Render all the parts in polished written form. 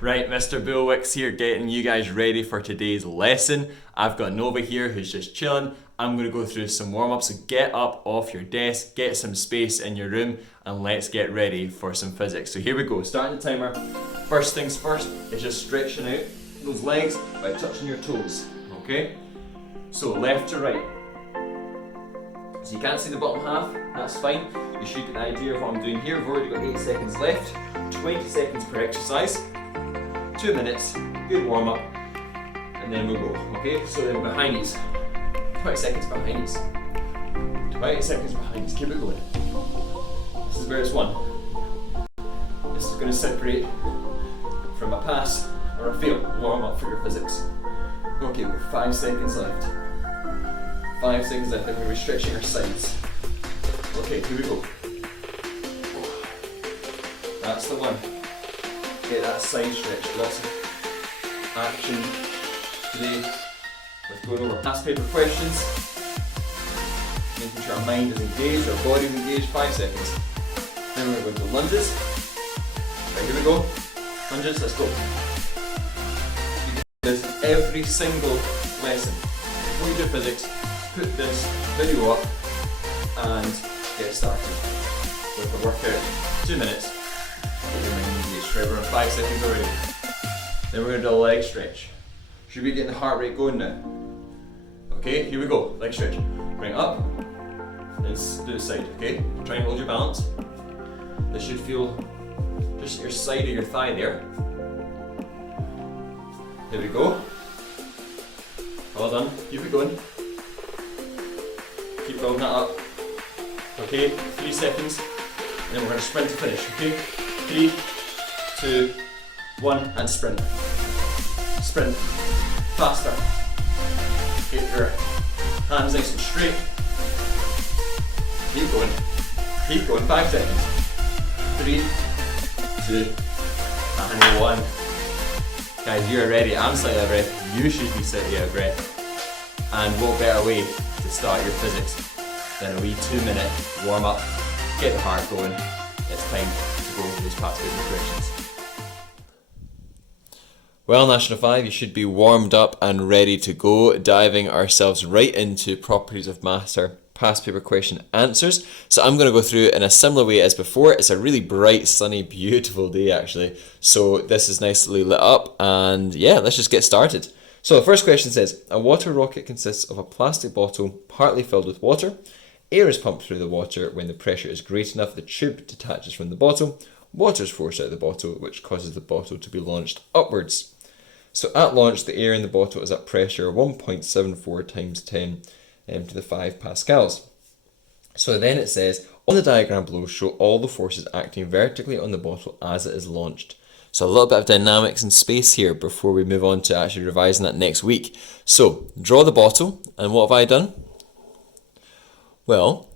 Right, Mr. Joe Wicks here, getting you guys ready for today's lesson. I've got Nova here who's just chilling. I'm going to go through some warm-ups, so get up off your desk, get some space in your room, and let's get ready for some physics. So here we go, starting the timer. First things first is just stretching out those legs by touching your toes, okay? So left to right. So you can't see the bottom half, that's fine. You should get the idea of what I'm doing here. We've already got 8 seconds left, 20 seconds per exercise. 2 minutes, good warm up, and then we'll go, okay? So then behind knees, 20 seconds behind knees, 20 seconds behind knees, keep it going. This is where it's won. This is going to separate from a pass or a fail, warm up for your physics. Okay, we've got 5 seconds left. 5 seconds left, and we're stretching our sides. Okay, here we go. That's the one. Get that side stretch, lots of action today with going over past paper questions, making sure our mind is engaged, our body is engaged. 5 seconds. Then we're going to go into lunges. Right, here we go. Lunges, let's go. You do this every single lesson. Before you do physics, put this video up and get started with the workout. 2 minutes. Get your mind engaged. Forever in 5 seconds already. Then we're going to do a leg stretch. Should we get the heart rate going now? Okay, here we go. Leg stretch. Bring it up. Then do the side, okay? Try and hold your balance. This should feel just your side of your thigh there. Here we go. Well done. Keep it going. Keep building that up. Okay, 3 seconds. And then we're going to sprint to finish, okay? 3, 2, 1, and sprint. Sprint. Faster. Get your hands nice and straight. Keep going. Keep going. 5 seconds. 3, 2, and 1. Guys, you're ready. I'm slightly out of breath. You should be slightly out of breath. And what better way to start your physics than a wee 2-minute warm up. Get the heart going. It's time to go over these past paper questions. Well, National 5, you should be warmed up and ready to go, diving ourselves right into properties of matter past paper question answers. So I'm going to go through in a similar way as before. It's a really bright, sunny, beautiful day actually. So this is nicely lit up, and yeah, let's just get started. So the first question says, a water rocket consists of a plastic bottle partly filled with water. Air is pumped through the water. When the pressure is great enough, the tube detaches from the bottle. Water is forced out of the bottle, which causes the bottle to be launched upwards. So at launch, the air in the bottle is at pressure 1.74 times 10 to the 5 pascals. So then it says, on the diagram below, show all the forces acting vertically on the bottle as it is launched. So a little bit of dynamics and space here before we move on to actually revising that next week. So draw the bottle, and what have I done? Well,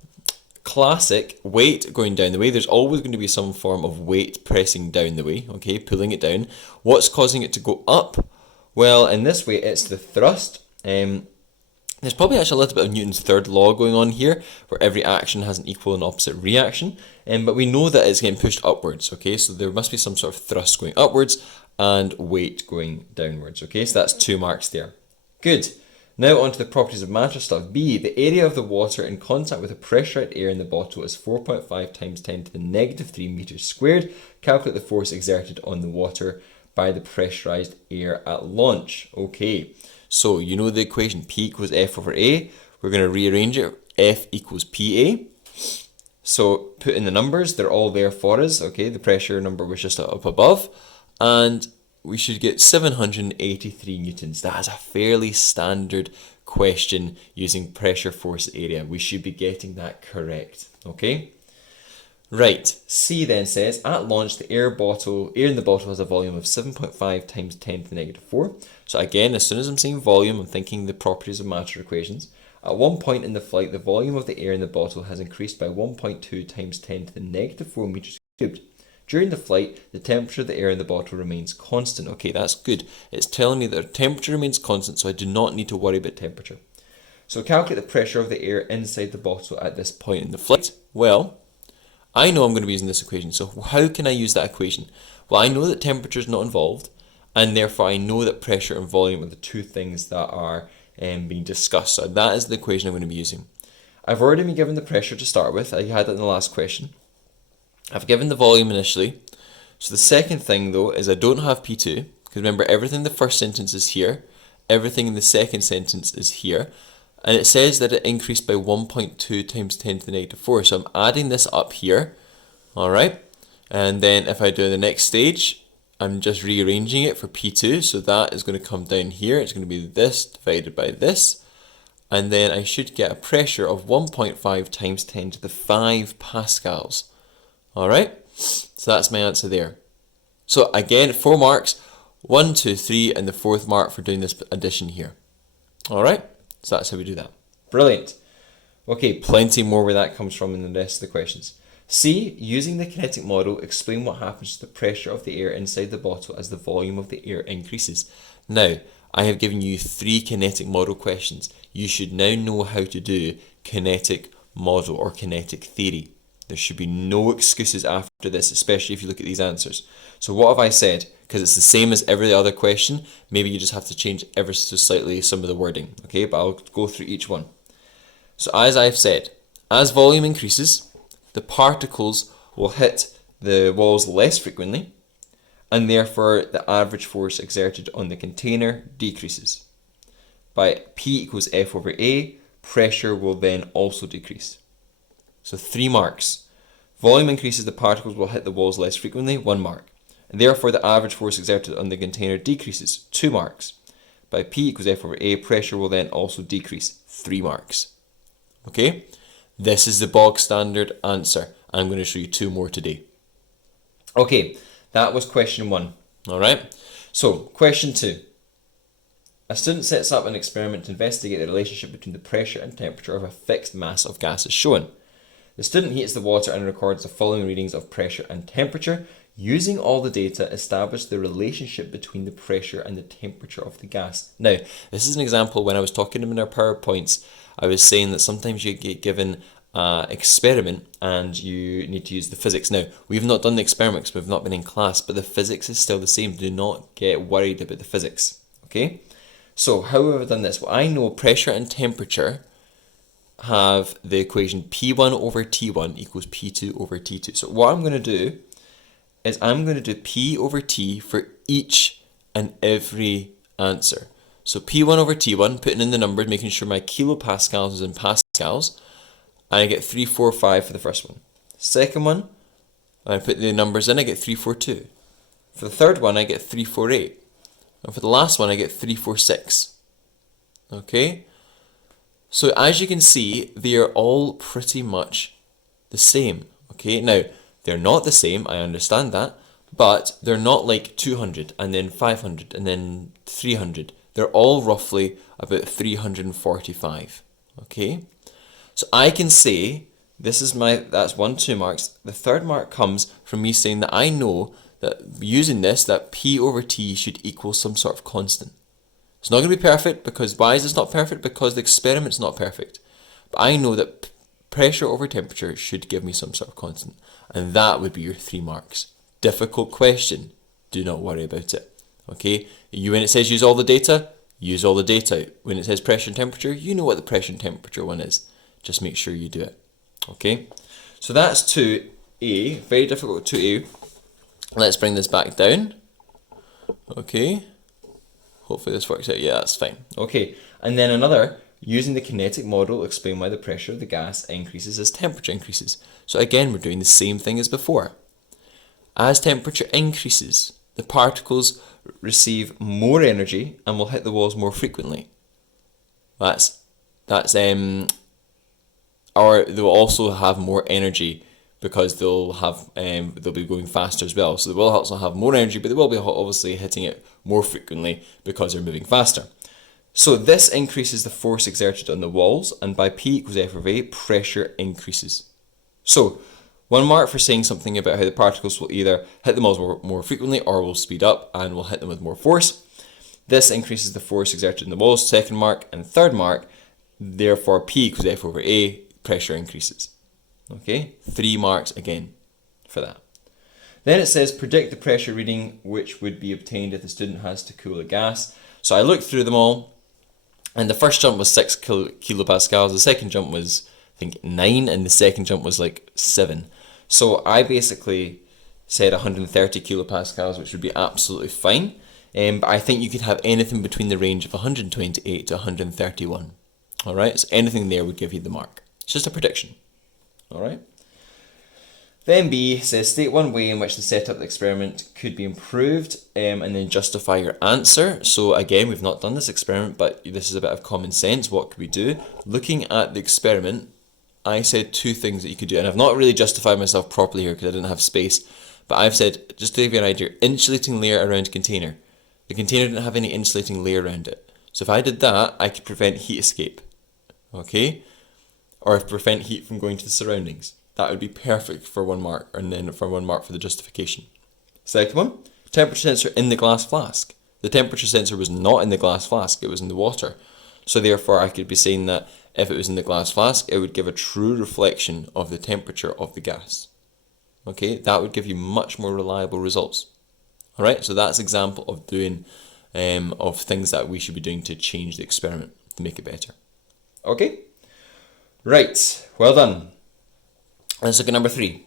classic weight going down the way. There's always going to be some form of weight pressing down the way, okay, pulling it down. What's causing it to go up? Well, in this way, it's the thrust. There's probably actually a little bit of Newton's third law going on here, where every action has an equal and opposite reaction. But we know that it's getting pushed upwards, okay? So there must be some sort of thrust going upwards and weight going downwards, okay? So that's 2 marks there. Good. Now on to the properties of matter stuff. B, the area of the water in contact with the pressurized air in the bottle is 4.5 times 10 to the negative 3 meters squared. Calculate the force exerted on the water by the pressurized air at launch. Okay, so you know the equation P equals F over A. We're going to rearrange it. F equals PA. So put in the numbers. They're all there for us. Okay, the pressure number was just up above. And we should get 783 newtons. That is a fairly standard question using pressure, force, area. We should be getting that correct, okay? Right, C then says, at launch, the air in the bottle has a volume of 7.5 times 10 to the negative 4. So again, as soon as I'm saying volume, I'm thinking the properties of matter equations. At one point in the flight, the volume of the air in the bottle has increased by 1.2 times 10 to the negative 4 meters cubed. During the flight, the temperature of the air in the bottle remains constant. Okay, that's good. It's telling me that the temperature remains constant, so I do not need to worry about temperature. So calculate the pressure of the air inside the bottle at this point in the flight. Well, I know I'm going to be using this equation. So how can I use that equation? Well, I know that temperature is not involved, and therefore I know that pressure and volume are the two things that are being discussed. So that is the equation I'm going to be using. I've already been given the pressure to start with. I had that in the last question. I've given the volume initially. So the second thing though is I don't have P2, because remember everything in the first sentence is here, everything in the second sentence is here, and it says that it increased by 1.2 times 10 to the negative 4. So I'm adding this up here, alright? And then if I do the next stage, I'm just rearranging it for P2, so that is going to come down here. It's going to be this divided by this, and then I should get a pressure of 1.5 times 10 to the 5 pascals. Alright, so that's my answer there. So again, 4 marks, 1, 2, 3, and the 4th mark for doing this addition here. Alright, so that's how we do that. Brilliant. Okay, plenty more where that comes from in the rest of the questions. C, using the kinetic model, explain what happens to the pressure of the air inside the bottle as the volume of the air increases. Now, I have given you 3 kinetic model questions. You should now know how to do kinetic model or kinetic theory. There should be no excuses after this, especially if you look at these answers. So what have I said? Because it's the same as every other question, maybe you just have to change ever so slightly some of the wording, okay? But I'll go through each one. So as I've said, as volume increases, the particles will hit the walls less frequently, and therefore the average force exerted on the container decreases. By P equals F over A, pressure will then also decrease. So 3 marks. Volume increases, the particles will hit the walls less frequently, 1 mark. And therefore the average force exerted on the container decreases, 2 marks. By P equals F over A, pressure will then also decrease, 3 marks. Okay? This is the bog standard answer. I'm going to show you 2 more today. Okay, that was question 1. Alright? So, question 2. A student sets up an experiment to investigate the relationship between the pressure and temperature of a fixed mass of gas as shown. The student heats the water and records the following readings of pressure and temperature. Using all the data, establish the relationship between the pressure and the temperature of the gas. Now, this is an example when I was talking in our PowerPoints, I was saying that sometimes you get given an experiment and you need to use the physics. Now, we've not done the experiments, we've not been in class, but the physics is still the same. Do not get worried about the physics, okay? So, how have I done this? Well, I know pressure and temperature have the equation P1 over T1 equals P2 over T2. So what I'm going to do is I'm going to do P over T for each and every answer. So P1 over T1, putting in the numbers, making sure my kilopascals is in pascals, and I get 345 for the first one. Second one, I put the numbers in, I get 342. For the third one, I get 348. And for the last one, I get 346. Okay? So as you can see, they are all pretty much the same, okay? Now, they're not the same, I understand that, but they're not like 200 and then 500 and then 300. They're all roughly about 345, okay? So I can say, that's 1, 2 marks. The third mark comes from me saying that I know that using this, that P over T should equal some sort of constant. It's not going to be perfect, because why is this not perfect? Because the experiment's not perfect. But I know that pressure over temperature should give me some sort of constant. And that would be your 3 marks. Difficult question. Do not worry about it. Okay? When it says use all the data, use all the data. When it says pressure and temperature, you know what the pressure and temperature one is. Just make sure you do it. Okay? So that's 2A. Very difficult 2A. Let's bring this back down. Okay? Hopefully this works out. Yeah, that's fine. Okay, and then another, using the kinetic model, explain why the pressure of the gas increases as temperature increases. So again, we're doing the same thing as before. As temperature increases, the particles receive more energy and will hit the walls more frequently. Or they'll also have more energy because they'll be going faster as well. So they will also have more energy, but they will be obviously hitting it more frequently because they're moving faster. So this increases the force exerted on the walls, and by P equals F over A, pressure increases. So 1 mark for saying something about how the particles will either hit the walls more frequently or will speed up and will hit them with more force. This increases the force exerted on the walls, 2nd mark, and 3rd mark, therefore P equals F over A, pressure increases. Okay, 3 marks again for that. Then it says predict the pressure reading which would be obtained if the student has to cool a gas. So I looked through them all, and the first jump was 6 kilopascals, the second jump was I think 9, and the second jump was like 7. So I basically said 130 kilopascals, which would be absolutely fine. But I think you could have anything between the range of 128 to 131. Alright, so anything there would give you the mark. It's just a prediction. Alright. Then B says state one way in which the setup of the experiment could be improved, and then justify your answer. So again, we've not done this experiment, but this is a bit of common sense. What could we do? Looking at the experiment, I said 2 things that you could do, and I've not really justified myself properly here because I didn't have space, but I've said, just to give you an idea, insulating layer around a container. The container didn't have any insulating layer around it. So if I did that, I could prevent heat escape, okay? Or prevent heat from going to the surroundings. That would be perfect for 1 mark, and then for 1 mark for the justification. Second one, temperature sensor in the glass flask. The temperature sensor was not in the glass flask, it was in the water. So therefore I could be saying that if it was in the glass flask, it would give a true reflection of the temperature of the gas. Okay, that would give you much more reliable results. Alright, so that's an example of doing, of things that we should be doing to change the experiment, to make it better. Okay, right, well done. Let's look at number 3.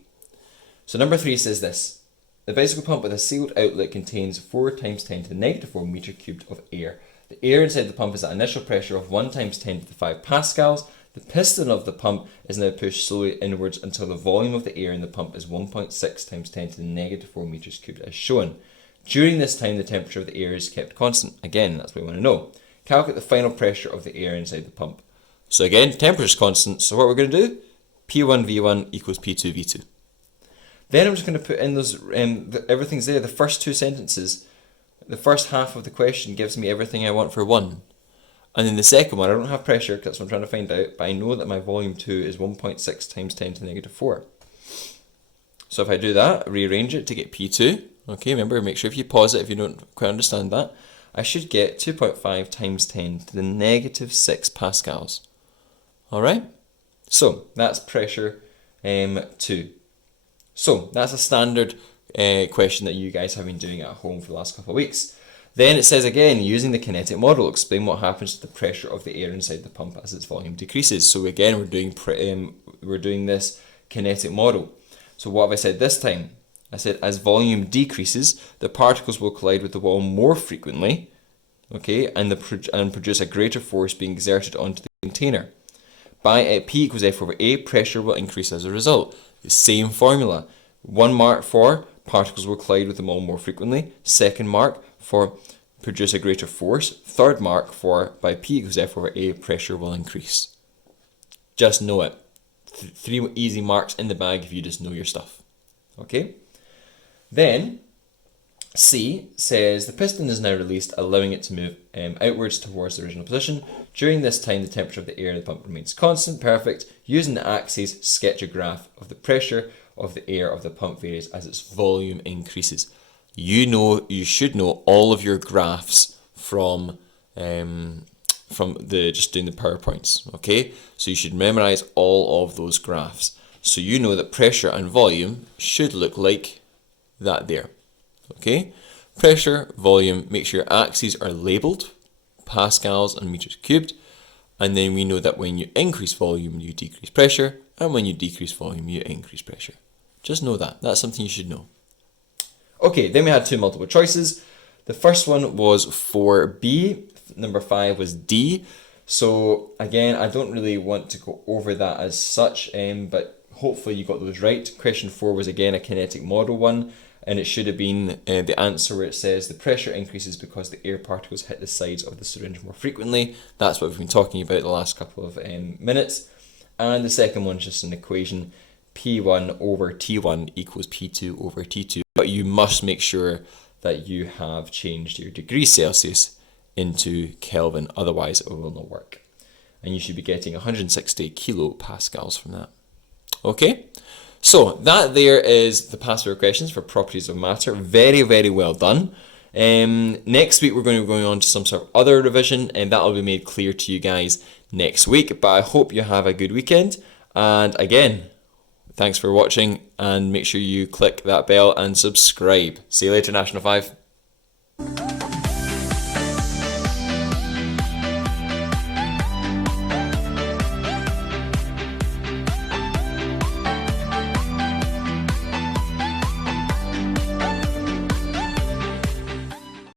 So number 3 says this. The bicycle pump with a sealed outlet contains 4 times 10 to the negative 4 meter cubed of air. The air inside the pump is at initial pressure of 1 times 10 to the 5 pascals. The piston of the pump is now pushed slowly inwards until the volume of the air in the pump is 1.6 times 10 to the negative 4 meters cubed as shown. During this time, the temperature of the air is kept constant. Again, that's what we want to know. Calculate the final pressure of the air inside the pump. So again, temperature is constant. So what we're going to do? P1V1 equals P2V2. Then I'm just going to put in those, everything's there. The first 2 sentences, the first half of the question gives me everything I want for 1. And then the second one, I don't have pressure because that's what I'm trying to find out, but I know that my volume 2 is 1.6 times 10 to the negative 4. So if I do that, rearrange it to get P2, okay, remember, make sure if you pause it if you don't quite understand that, I should get 2.5 times 10 to the negative 6 pascals. Alright? So that's pressure 2. So that's a standard question that you guys have been doing at home for the last couple of weeks. Then it says again, using the kinetic model, explain what happens to the pressure of the air inside the pump as its volume decreases. So again, we're doing this kinetic model. So what have I said this time? I said as volume decreases, the particles will collide with the wall more frequently, okay, and produce a greater force being exerted onto the container. By P equals F over A, pressure will increase as a result. The same formula. 1 mark for particles will collide with the wall more frequently. 2nd mark for produce a greater force. 3rd mark for by P equals F over A, pressure will increase. Just know it. 3 easy marks in the bag if you just know your stuff. Okay? Then C says the piston is now released, allowing it to move outwards towards the original position. During this time, the temperature of the air in the pump remains constant. Perfect. Using the axes, sketch a graph of the pressure of the air of the pump varies as its volume increases. You should know all of your graphs from just doing the PowerPoints. Okay, so you should memorize all of those graphs. So you know that pressure and volume should look like that there. Okay, pressure, volume, make sure your axes are labelled, pascals and meters cubed, and then we know that when you increase volume, you decrease pressure, and when you decrease volume, you increase pressure. Just know that. That's something you should know. Okay, then we had 2 multiple choices. The first one was for B, number 5 was D. So again, I don't really want to go over that as such, but hopefully you got those right. Question 4 was again a kinetic model one. And it should have been the answer where it says the pressure increases because the air particles hit the sides of the syringe more frequently. That's what we've been talking about the last couple of minutes. And the second one's just an equation, P1 over T1 equals P2 over T2. But you must make sure that you have changed your degrees Celsius into Kelvin, otherwise it will not work. And you should be getting 160 kilopascals from that. Okay? So that there is the past paper questions for properties of matter. Very, very well done. Next week we're going to be going on to some sort of other revision, and that will be made clear to you guys next week. But I hope you have a good weekend. And again, Thanks for watching, and make sure you click that bell and subscribe. See you later, National 5.